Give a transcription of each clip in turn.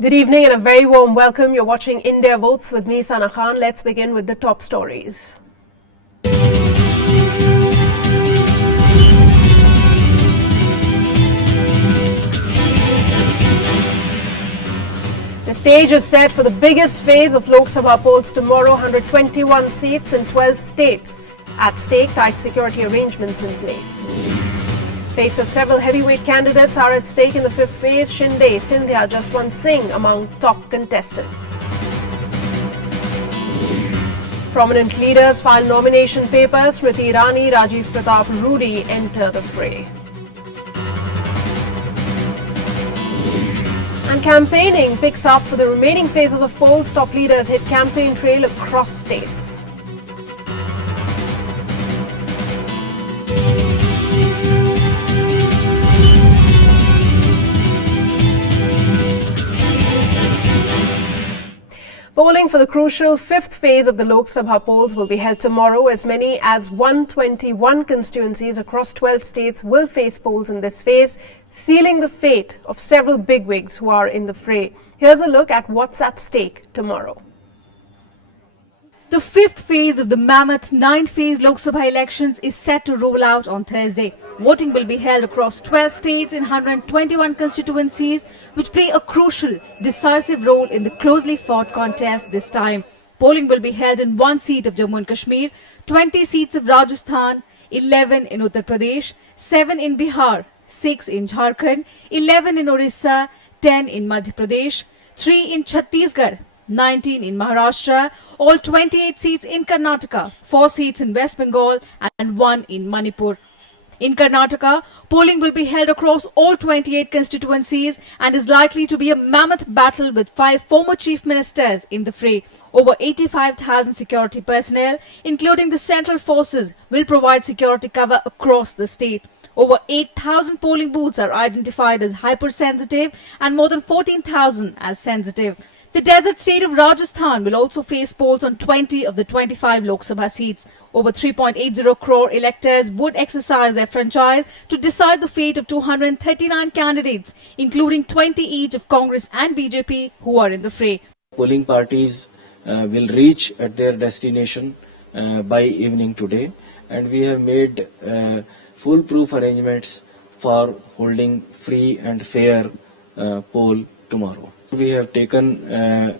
Good evening and a very warm welcome. You're watching India Votes with me, Sana Khan. Let's begin with the top stories. The stage is set for the biggest phase of Lok Sabha polls tomorrow. 121 seats in 12 states at stake, tight security arrangements in place. Fates of several heavyweight candidates are at stake in the fifth phase. Shinde, Sindhya, Jaswant Singh among top contestants. Prominent leaders file nomination papers. Smriti Irani, Rajiv Pratap Rudy enter the fray. And campaigning picks up for the remaining phases of polls. Top leaders hit campaign trail across states. Polling for the crucial fifth phase of the Lok Sabha polls will be held tomorrow. As many as 121 constituencies across 12 states will face polls in this phase, sealing the fate of several bigwigs who are in the fray. Here's a look at what's at stake tomorrow. The fifth phase of the mammoth nine-phase Lok Sabha elections is set to roll out on Thursday. Voting will be held across 12 states in 121 constituencies, which play a crucial, decisive role in the closely fought contest this time. Polling will be held in one seat of Jammu and Kashmir, 20 seats of Rajasthan, 11 in Uttar Pradesh, 7 in Bihar, 6 in Jharkhand, 11 in Orissa, 10 in Madhya Pradesh, 3 in Chhattisgarh, 19 in Maharashtra, all 28 seats in Karnataka, 4 seats in West Bengal and 1 in Manipur. In Karnataka, polling will be held across all 28 constituencies and is likely to be a mammoth battle with 5 former chief ministers in the fray. Over 85,000 security personnel, including the central forces, will provide security cover across the state. Over 8,000 polling booths are identified as hypersensitive and more than 14,000 as sensitive. The desert state of Rajasthan will also face polls on 20 of the 25 Lok Sabha seats. Over 3.80 crore electors would exercise their franchise to decide the fate of 239 candidates, including 20 each of Congress and BJP who are in the fray. Polling parties will reach at their destination by evening today, and we have made foolproof arrangements for holding free and fair poll tomorrow. We have taken a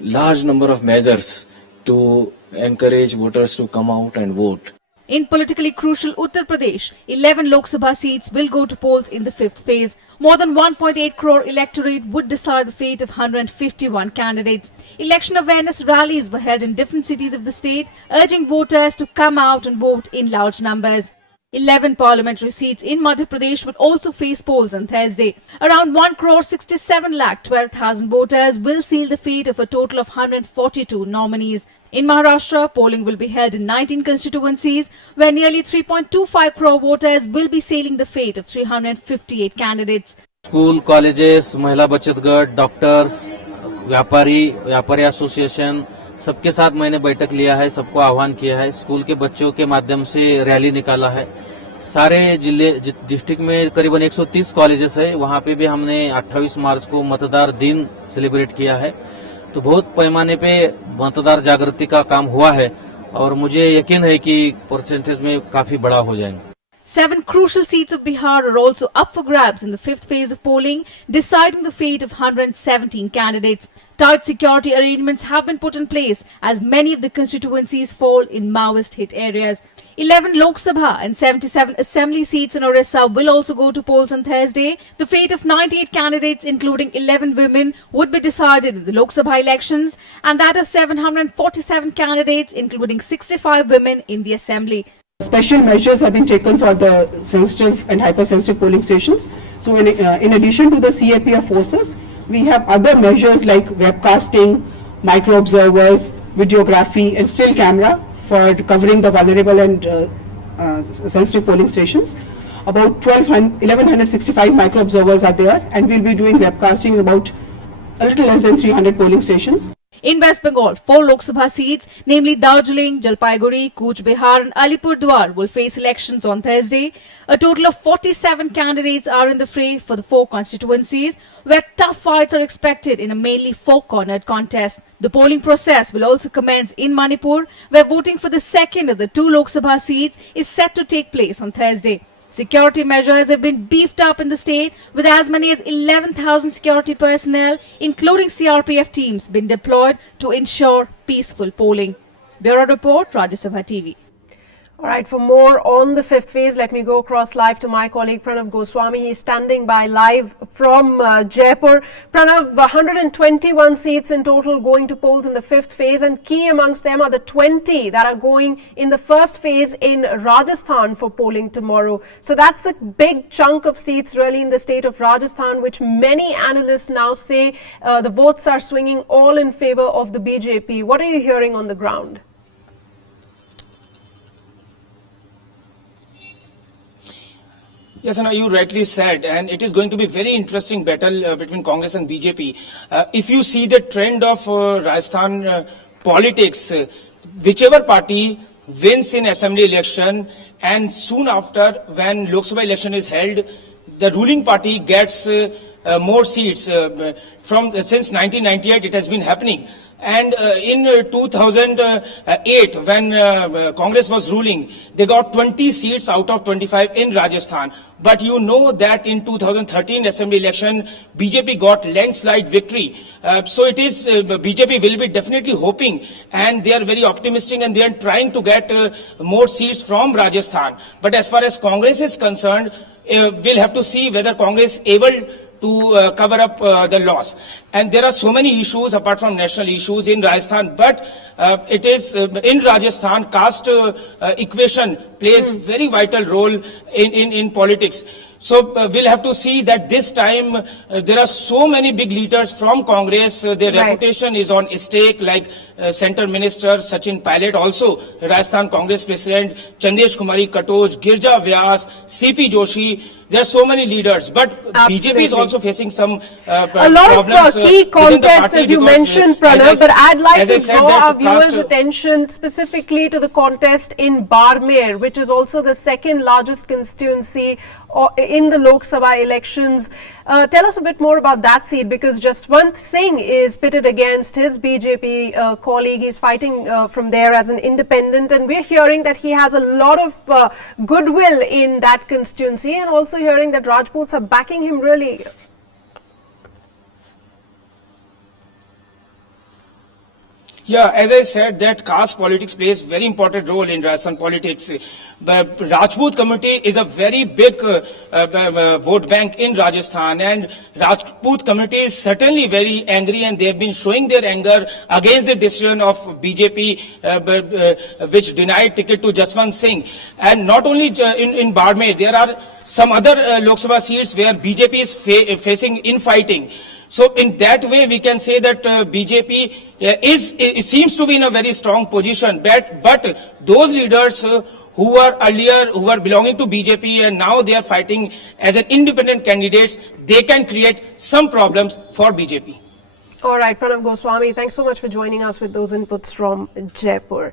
large number of measures to encourage voters to come out and vote. In politically crucial Uttar Pradesh, 11 Lok Sabha seats will go to polls in the fifth phase. More than 1.8 crore electorate would decide the fate of 151 candidates. Election awareness rallies were held in different cities of the state, urging voters to come out and vote in large numbers. 11 parliamentary seats in Madhya Pradesh would also face polls on Thursday. Around 1,67,12,000 voters will seal the fate of a total of 142 nominees. In Maharashtra, polling will be held in 19 constituencies, where nearly 3.25 crore voters will be sealing the fate of 358 candidates. School, colleges, Mahila Bachat Ghat, doctors, व्यापारी association सबके साथ मैंने बैठक लिया है, सबको आह्वान किया है। स्कूल के बच्चों के माध्यम से रैली निकाला है। सारे जिले डिस्ट्रिक्ट में करीबन 130 कॉलेजेस है, वहां पे भी हमने 28 मार्च को मतदार दिन सेलिब्रेट किया है। तो बहुत पैमाने पे मतदार जागृति का काम हुआ है और मुझे यकीन है कि परसेंटेज में काफी बड़ा हो जाएंगे। 7 crucial seats of Bihar are also up for grabs in the fifth phase of polling, deciding the fate of 117 candidates. Tight security arrangements have been put in place as many of the constituencies fall in Maoist-hit areas. 11 Lok Sabha and 77 assembly seats in Orissa will also go to polls on Thursday. The fate of 98 candidates, including 11 women, would be decided in the Lok Sabha elections, and that of 747 candidates, including 65 women in the assembly. Special measures have been taken for the sensitive and hypersensitive polling stations. So in addition to the CAPF forces, we have other measures like webcasting, micro-observers, videography and still camera for covering the vulnerable and sensitive polling stations. About 1,165 micro-observers are there, and we'll be doing webcasting in about a little less than 300 polling stations. In West Bengal, 4 Lok Sabha seats, namely Darjeeling, Jalpaiguri, Cooch Behar and Alipurdwar will face elections on Thursday. A total of 47 candidates are in the fray for the 4 constituencies, where tough fights are expected in a mainly 4-cornered contest. The polling process will also commence in Manipur, where voting for the second of the 2 Lok Sabha seats is set to take place on Thursday. Security measures have been beefed up in the state, with as many as 11,000 security personnel, including CRPF teams, been deployed to ensure peaceful polling. Bureau Report, Rajya Sabha TV. All right, for more on the 5th phase, let me go across live to my colleague Pranav Goswami. He's standing by live from Jaipur. Pranav, 121 seats in total going to polls in the 5th phase, and key amongst them are the 20 that are going in the 1st phase in Rajasthan for polling tomorrow. So that's a big chunk of seats really in the state of Rajasthan, which many analysts now say the votes are swinging all in favor of the BJP. What are you hearing on the ground? Yes, Anna, you rightly said, and it is going to be very interesting battle between Congress and BJP. If you see the trend of Rajasthan politics, whichever party wins in assembly election, and soon after, when Lok Sabha election is held, the ruling party gets more seats. Since 1998, it has been happening. And in 2008, when Congress was ruling, they got 20 seats out of 25 in Rajasthan. But you know that in 2013 assembly election, BJP got landslide victory. So it is, BJP will be definitely hoping, and they are very optimistic, and they are trying to get more seats from Rajasthan. But as far as Congress is concerned, we'll have to see whether Congress is able to cover up the loss. And there are so many issues apart from national issues in Rajasthan, but it is in Rajasthan, caste equation plays very vital role in politics. So we'll have to see that this time there are so many big leaders from Congress. Their reputation is on stake, like Centre Minister Sachin Pilot, also Rajasthan Congress President Chandesh Kumari Katoj, Girja Vyas, CP Joshi. There are so many leaders, but BJP is also facing some a lot problems, of key contests, as you mentioned, Pranav, but I'd like to draw our viewers' attention specifically to the contest in Barmer, which is also the second largest constituency in the Lok Sabha elections. Tell us a bit more about that seat, because Jaswant Singh is pitted against his BJP colleague. He's fighting from there as an independent, and we're hearing that he has a lot of goodwill in that constituency, and also hearing that Rajputs are backing him really. Yeah, as I said, that caste politics plays very important role in Rajasthan politics. The Rajput community is a very big vote bank in Rajasthan, and Rajput community is certainly very angry, and they have been showing their anger against the decision of BJP, which denied ticket to Jaswant Singh. And not only in Barmer, there are some other Lok Sabha seats where BJP is facing infighting. So in that way, we can say that BJP seems to be in a very strong position. But those leaders who were belonging to BJP and now they are fighting as an independent candidates, they can create some problems for BJP. All right, Pranav Goswami, thanks so much for joining us with those inputs from Jaipur.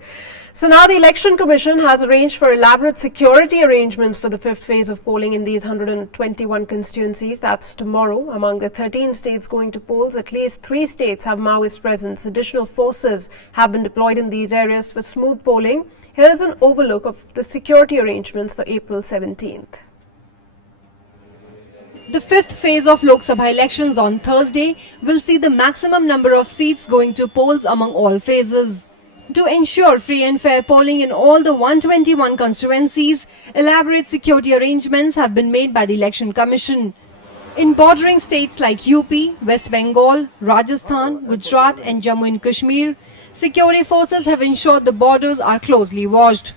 So now the Election Commission has arranged for elaborate security arrangements for the 5th phase of polling in these 121 constituencies. That's tomorrow. Among the 13 states going to polls, at least 3 states have Maoist presence. Additional forces have been deployed in these areas for smooth polling. Here's an overlook of the security arrangements for April 17th. The 5th phase of Lok Sabha elections on Thursday will see the maximum number of seats going to polls among all phases. To ensure free and fair polling in all the 121 constituencies, elaborate security arrangements have been made by the Election Commission. In bordering states like UP, West Bengal, Rajasthan, Gujarat and Jammu and Kashmir, security forces have ensured the borders are closely watched.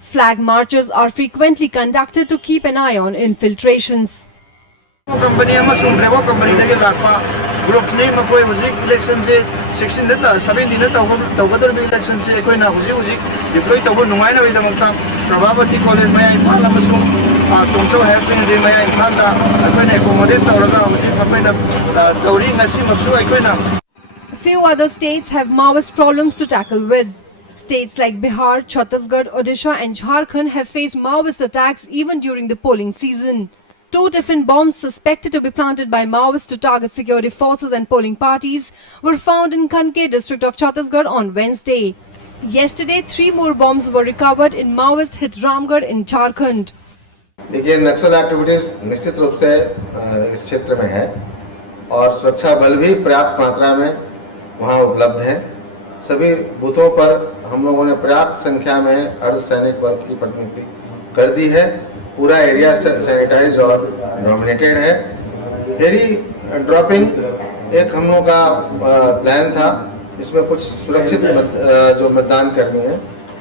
Flag marches are frequently conducted to keep an eye on infiltrations. Company amasung rewa company dagi lakpa groups ne makoi hujik election se 16 data 17 data tawgador be election se ekoi na hujik deploy tawu nungai na bida maktam Prabhavati college maya imphal amasung tongchau higher secondary maya imphal da ekoi na accommodate tawraga hujik makoi na tawri ngasi maksu ekoi na. Few other states have Maoist problems to tackle with. States like Bihar, Chhattisgarh, Odisha and Jharkhand have faced Maoist attacks even during the polling season. 2 different bombs suspected to be planted by Maoists to target security forces and polling parties were found in Kanke district of Chhattisgarh on Wednesday. Yesterday, 3 more bombs were recovered in Maoist hit Ramgarh in Jharkhand. देखिए नक्सल activities निश्चित रूप से इस क्षेत्र में है और सुरक्षा बल भी पर्याप्त मात्रा में वहां उपलब्ध है। सभी बूथों पर हम लोगों ने पर्याप्त संख्या में अर्धसैनिक बल की प्रतिनियुक्ति कर दी है। पूरा एरिया सैनिटाइज और डोमिनेटेड है। हेली ड्रॉपिंग एक हम लोगों का प्लान था, इसमें कुछ सुरक्षित जो मतदान कर्मी है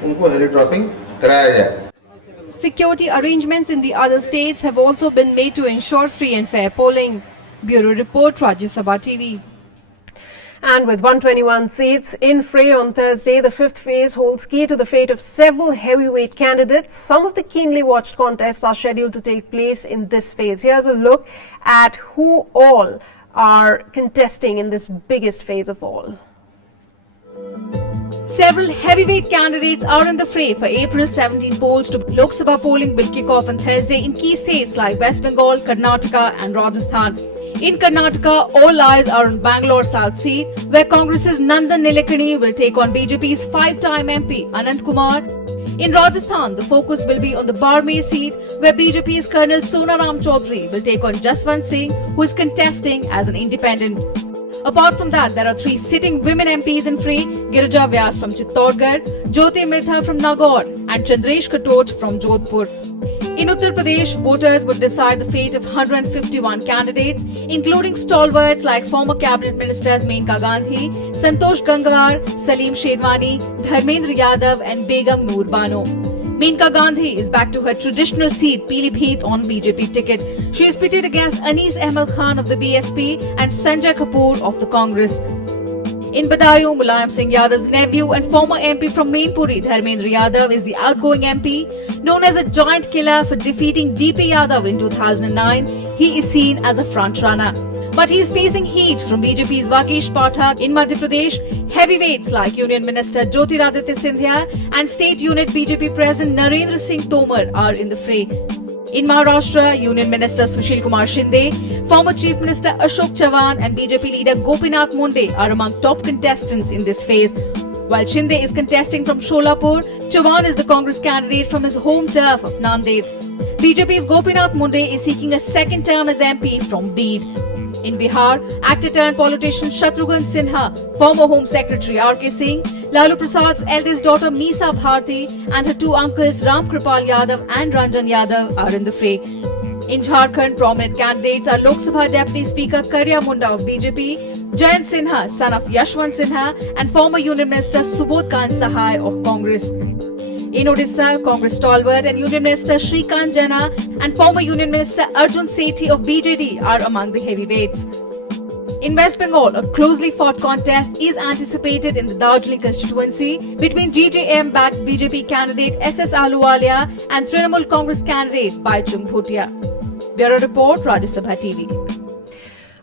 उनको हेली ड्रॉपिंग कराया जाए। Security arrangements in the other states have also been made to ensure free and fair polling. Bureau Report, Rajya Sabha TV. And with 121 seats in fray on Thursday, the 5th phase holds key to the fate of several heavyweight candidates. Some of the keenly watched contests are scheduled to take place in this phase. Here's a look at who all are contesting in this biggest phase of all. Several heavyweight candidates are in the fray for April 17 polls to Lok Sabha polling will kick off on Thursday in key states like West Bengal, Karnataka and Rajasthan. In Karnataka, all eyes are on Bangalore South seat, where Congress's Nandan Nilekani will take on BJP's 5-time MP Anant Kumar. In Rajasthan, the focus will be on the Barmer seat, where BJP's Colonel Sonaram Chaudhary will take on Jaswant Singh, who is contesting as an independent. Apart from that, there are 3 sitting women MPs in fray: Girija Vyas from Chittorgarh, Jyoti Mirtha from Nagaur and Chandresh Katot from Jodhpur. In Uttar Pradesh, voters would decide the fate of 151 candidates, including stalwarts like former cabinet ministers Menka Gandhi, Santosh Gangwar, Salim Sherwani, Dharmendra Yadav and Begum Noor Bano. Menka Gandhi is back to her traditional seat, Pilibhit, on BJP ticket. She is pitted against Anis Ahmed Khan of the BSP and Sanjay Kapoor of the Congress. In Badaयूं, Mulayam Singh Yadav's nephew and former MP from Mainpuri, Dharmendra Yadav, is the outgoing MP. Known as a joint killer for defeating DP Yadav in 2009, he is seen as a front-runner. But he is facing heat from BJP's Vakesh Pathak. In Madhya Pradesh, heavyweights like Union Minister Jyotiraditya Scindia and State Unit BJP President Narendra Singh Tomar are in the fray. In Maharashtra, Union Minister Sushil Kumar Shinde, former Chief Minister Ashok Chavan and BJP leader Gopinath Munde are among top contestants in this phase. While Shinde is contesting from Sholapur, Chavan is the Congress candidate from his home turf of Nanded. BJP's Gopinath Munde is seeking a second term as MP from Beed. In Bihar, actor-turned-politician Shatrughan Sinha, former Home Secretary R.K. Singh, Lalu Prasad's eldest daughter Meesa Bharti and her 2 uncles Ram Kripal Yadav and Ranjan Yadav are in the fray. In Jharkhand, prominent candidates are Lok Sabha Deputy Speaker Karya Munda of BJP, Jayant Sinha, son of Yashwant Sinha, and former Union Minister Subodh Kant Sahai of Congress. In Odisha, Congress stalwart and Union Minister Shrikant Jana and former Union Minister Arjun Sethi of BJD are among the heavyweights. In West Bengal, a closely fought contest is anticipated in the Darjeeling constituency between GJM-backed BJP candidate SS Ahluwalia and Trinamool Congress candidate Baichung Bhutia. Bureau Report, Rajya Sabha TV.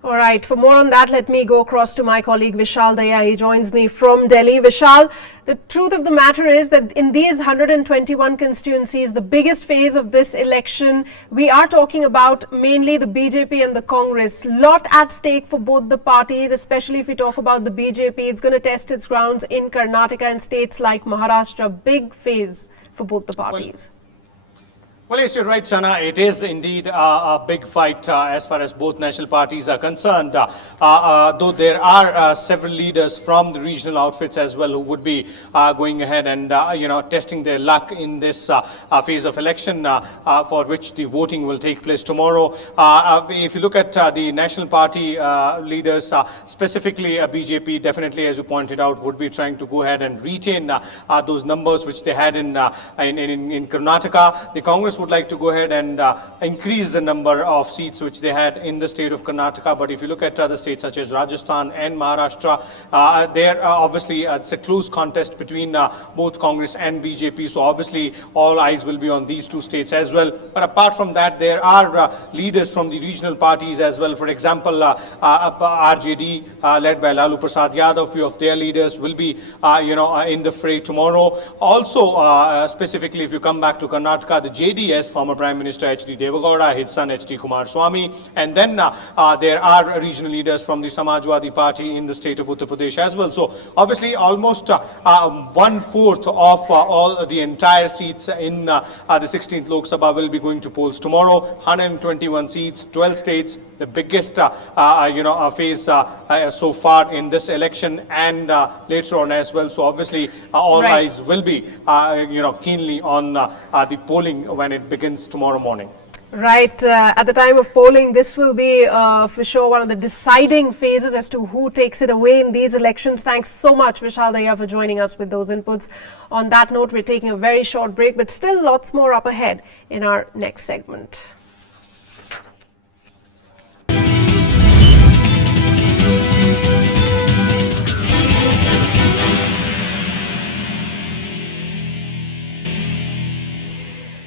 All right, for more on that, let me go across to my colleague Vishal Daya. He joins me from Delhi. Vishal, the truth of the matter is that in these 121 constituencies, the biggest phase of this election, we are talking about mainly the BJP and the Congress. Lot at stake for both the parties, especially if we talk about the BJP. It's going to test its grounds in Karnataka and states like Maharashtra. Big phase for both the parties. Well, yes, you're right, Sana. It is indeed a big fight as far as both national parties are concerned. Though there are several leaders from the regional outfits as well who would be going ahead and, testing their luck in this phase of election for which the voting will take place tomorrow. If you look at the national party leaders, specifically BJP, definitely, as you pointed out, would be trying to go ahead and retain those numbers which they had in Karnataka. The Congress would would like to go ahead and increase the number of seats which they had in the state of Karnataka. But if you look at other states such as Rajasthan and Maharashtra, there obviously it's a close contest between both Congress and BJP. So obviously all eyes will be on these two states as well. But apart from that, there are leaders from the regional parties as well. For example, RJD led by Lalu Prasad Yadav, few of their leaders will be in the fray tomorrow. Also, specifically if you come back to Karnataka, the JDS, former Prime Minister H.D. Devagowda, his son H.D. Kumaraswamy, and then there are regional leaders from the Samajwadi Party in the state of Uttar Pradesh as well. So obviously almost 1/4 of all the entire seats in the 16th Lok Sabha will be going to polls tomorrow. 121 seats, 12 states, the biggest phase so far in this election and later on as well. So obviously all eyes will be keenly on the polling when it begins tomorrow morning. Right. At the time of polling, this will be for sure one of the deciding phases as to who takes it away in these elections. Thanks so much, Vishal Daya, for joining us with those inputs. On that note, we're taking a very short break, but still lots more up ahead in our next segment.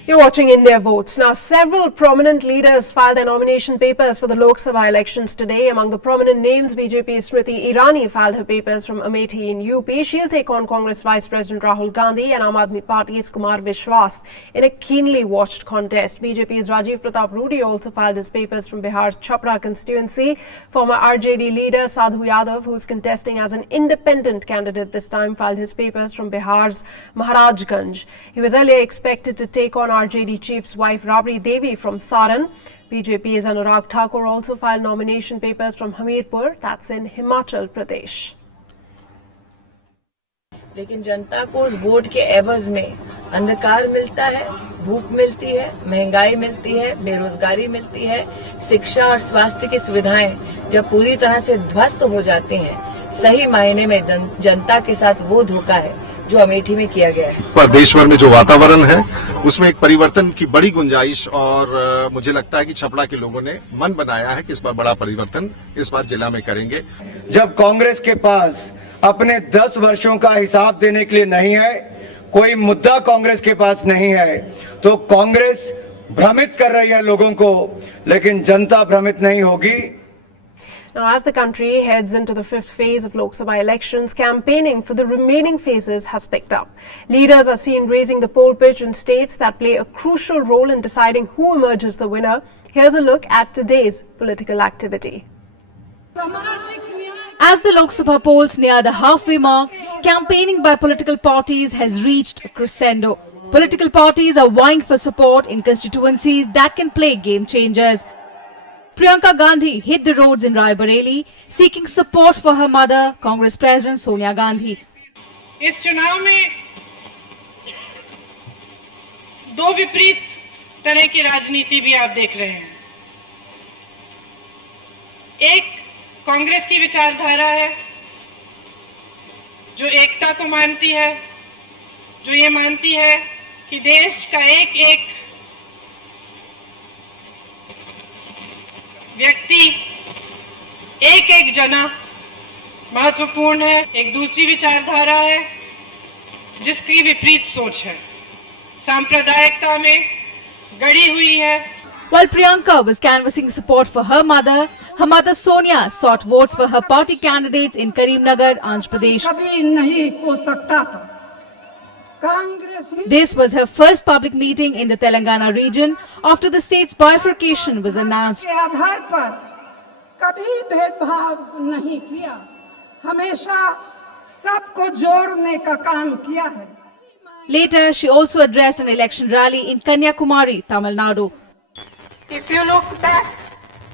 You're watching India Votes. Now, several prominent leaders filed their nomination papers for the Lok Sabha elections today. Among the prominent names, BJP's Smriti Irani filed her papers from Amethi in UP. She'll take on Congress Vice President Rahul Gandhi and Aam Aadmi Party's Kumar Vishwas in a keenly watched contest. BJP's Rajiv Pratap Rudy also filed his papers from Bihar's Chhapra constituency. Former RJD leader Sadhu Yadav, who's contesting as an independent candidate this time, filed his papers from Bihar's Maharajganj. He was earlier expected to take on RJD chief's wife Rabri Devi from Saran. BJP's Anurag Thakur also filed nomination papers from Hamirpur, that's in Himachal Pradesh. लेकिन जनता को उस vote के एवज में अंधकार मिलता है, भूख मिलती है, महंगाई मिलती है, बेरोजगारी मिलती है, शिक्षा और स्वास्थ्य की सुविधाएं जब पूरी तरह से ध्वस्त हो जाती हैं, सही मायने में जनता के साथ वो धोखा है जो अमेठी में किया गया है। पर देश भर में जो वातावरण है उसमें एक परिवर्तन की बड़ी गुंजाइश और मुझे लगता है कि छपरा के लोगों ने मन बनाया है कि इस बार बड़ा परिवर्तन इस बार जिला में करेंगे। जब कांग्रेस के पास अपने 10 वर्षों का हिसाब देने के लिए नहीं है, कोई मुद्दा कांग्रेस के पास नहीं है, तो कांग्रेस भ्रमित कर रही है लोगों को, लेकिन जनता भ्रमित नहीं होगी। Now, as the country heads into the 5th phase of Lok Sabha elections, campaigning for the remaining phases has picked up. Leaders are seen raising the poll pitch in states that play a crucial role in deciding who emerges the winner. Here's a look at today's political activity. As the Lok Sabha polls near the halfway mark, campaigning by political parties has reached a crescendo. Political parties are vying for support in constituencies that can play game changers. Priyanka Gandhi hit the roads in Rai Bareli, seeking support for her mother, Congress President Sonia Gandhi. इस चुनाव में दो विपरीत तरह की राजनीति भी आप देख रहे हैं। एक कांग्रेस की विचारधारा है जो एकता को मानती है, जो ये मानती है कि देश का एक एक व्यक्ति, एक एक जना महत्वपूर्ण है। एक दूसरी विचारधारा है जिसकी विपरीत सोच है, सांप्रदायिकता में गड़ी हुई है। While Priyanka was canvassing support for her mother Sonia sought votes for her party candidates in Karimnagar, Andhra Pradesh. कभी नहीं हो सकता था। This was her first public meeting in the Telangana region after the state's bifurcation was announced. आधार पर कभी भेदभाव नहीं किया, हमेशा सबको जोड़ने का काम किया है। Later, she also addressed an election rally in Kanyakumari, Tamil Nadu. If you look back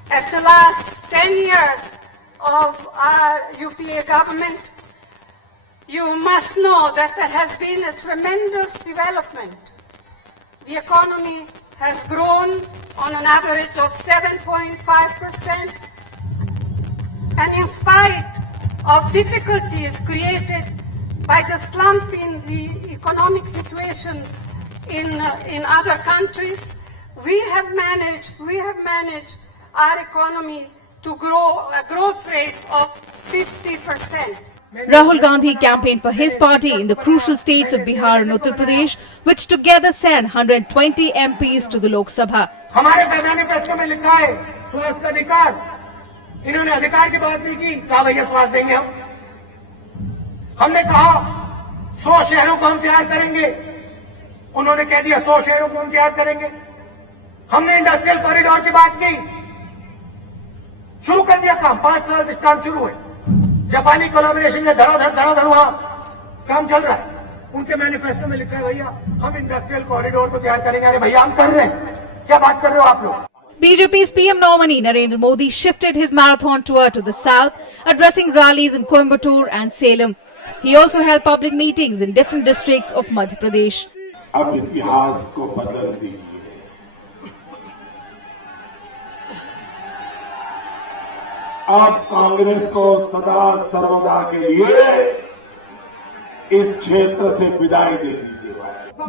at the last 10 years of our UPA government, you must know that there has been a tremendous development. The economy has grown on an average of 7.5%, and in spite of difficulties created by the slump in the economic situation in other countries, we have managed our economy to grow a growth rate of 50%. Rahul Gandhi campaigned for his party in the crucial states of Bihar and Uttar Pradesh, which together sent 120 MPs to the Lok Sabha. हमारे manifesto में लिखा है स्वास्थ्य अधिकार, इन्होंने अधिकार की बात नहीं की, कहा भैया स्वास्थ्य देंगे हमने कहा 100 शहरों को हम तैयार करेंगे, उन्होंने कह दिया 100 शहरों को हम तैयार करेंगे। हमने इंडस्ट्रियल कॉरिडोर की बात की, शुरू कर दिया काम, 5 साल से काम शुरू है, जापानी कोलैबोरेशन में धड़ाधड़ वहां काम चल रहा है। उनके मैनिफेस्टो में लिखा है भैया हम इंडस्ट्रियल कॉरिडोर को तैयार करेंगे। अरे भैया हम कर रहे हैं, क्या बात कर रहे हो आप लोग? BJP's PM nominee Narendra Modi shifted his marathon tour to the south, addressing rallies in Coimbatore and Salem. He also held public meetings in different districts of Madhya Pradesh. अब इतिहास को बदल दीजिए, अब कांग्रेस को सदा सर्वदा के लिए इस क्षेत्र से विदाई दे दीजिए।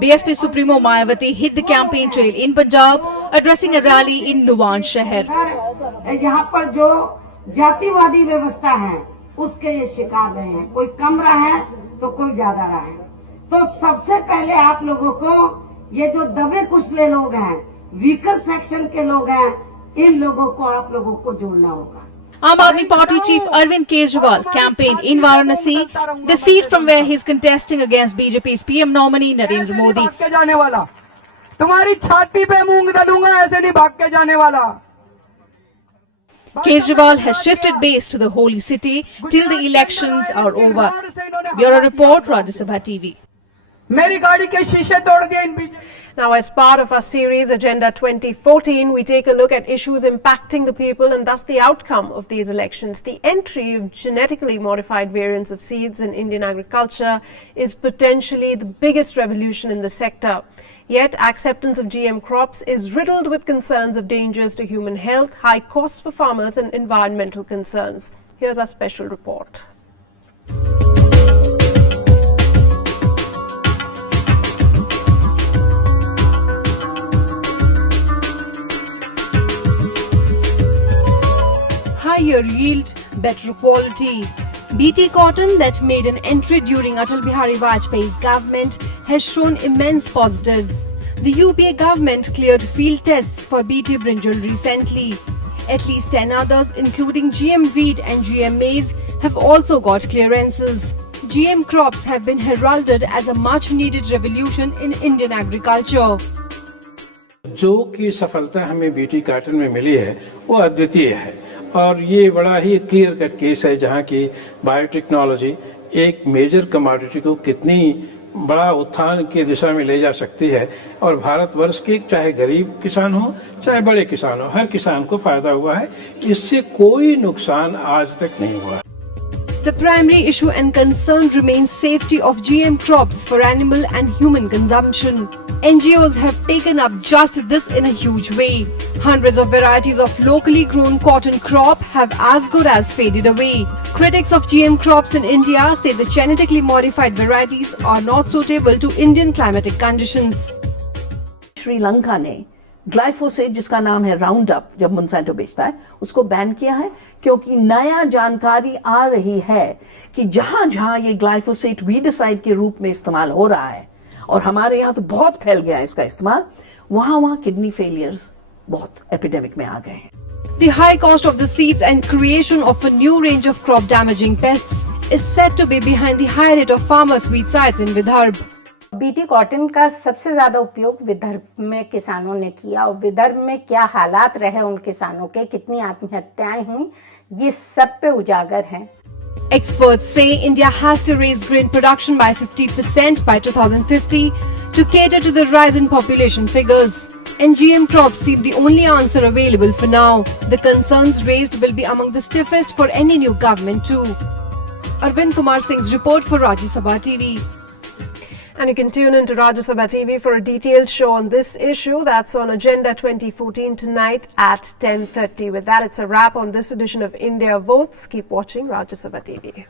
BSP Supremo Mayawati hit the campaign trail in Punjab, addressing a rally in Nuwan शहर. यहाँ पर जो जातिवादी व्यवस्था है उसके ये शिकार रहे हैं, कोई कम रहा है तो कोई ज्यादा रहा है। तो सबसे पहले आप लोगों को ये जो दबे कुचले लोग हैं, वीकर सेक्शन के लोग हैं, इन लोगों को आप लोगों को जोड़ना होगा। Aam Aadmi Party chief Arvind Kejriwal campaigned in Varanasi, the seat from where he is contesting against BJP's PM nominee Narendra Modi. तुम्हारी छाती पे मूंग डालूंगा, ऐसे नहीं भाग के जाने वाला। Kejriwal has shifted base to the holy city till the elections are over. Bureau Report, Rajya Sabha TV. मेरी गाड़ी के शीशे तोड़ दिए इन BJP. Now, as part of our series Agenda 2014, we take a look at issues impacting the people and thus the outcome of these elections. The entry of genetically modified variants of seeds in Indian agriculture is potentially the biggest revolution in the sector. Yet, acceptance of GM crops is riddled with concerns of dangers to human health, high costs for farmers and environmental concerns. Here's our special report. Higher yield, better quality. BT cotton that made an entry during Atal Bihari Vajpayee's government has shown immense positives. The UPA government cleared field tests for BT brinjal recently. At least 10 others, including GM wheat and GM maize, have also got clearances. GM crops have been heralded as a much-needed revolution in Indian agriculture. जो की सफलता हमें BT cotton में मिली है वो अद्वितीय है और ये बड़ा ही क्लियर कट केस है जहाँ की बायोटेक्नोलॉजी एक मेजर कमोडिटी को कितनी बड़ा उत्थान की दिशा में ले जा सकती है और भारतवर्ष के चाहे गरीब किसान हो चाहे बड़े किसान हो, हर किसान को फायदा हुआ है, इससे कोई नुकसान आज तक नहीं हुआ। The primary issue and concern remains safety of GM crops for animal and human consumption. NGOs have taken up just this in a huge way. Hundreds of varieties of locally grown cotton crop have as good as faded away. Critics of GM crops in India say the genetically modified varieties are not suitable to Indian climatic conditions. Sri Lanka ने glyphosate जिसका नाम है round up जब Monsanto बेचता है उसको ban किया है क्योंकि नया जानकारी आ रही है कि जहां जहां ये ग्लाइफोसेट वीडिसाइड के रूप में इस्तेमाल हो रहा है और हमारे यहाँ तो बहुत फैल गया है इसका इस्तेमाल, वहां किडनी फेलियर्स बहुत एपिडेमिक में आ गए हैं। The high cost of the seeds and creation of a new range of crop damaging pests is said to be behind the high rate of farmer suicides in Vidarbha. BT cotton का सबसे ज्यादा उपयोग विदर्भ में किसानों ने किया और विदर्भ में क्या हालात रहे उन किसानों के, कितनी आत्महत्याएं हुई, ये सब पे उजागर हैं। Experts say India has to raise grain production by 50% by 2050 to cater to the rise in population figures. And GM crops seem the only answer available for now. The concerns raised will be among the stiffest for any new government too. Arvind Kumar Singh's report for Rajya Sabha TV. And you can tune in to Rajya Sabha TV for a detailed show on this issue. That's on Agenda 2014 tonight at 10:30. With that, it's a wrap on this edition of India Votes. Keep watching Rajya Sabha TV.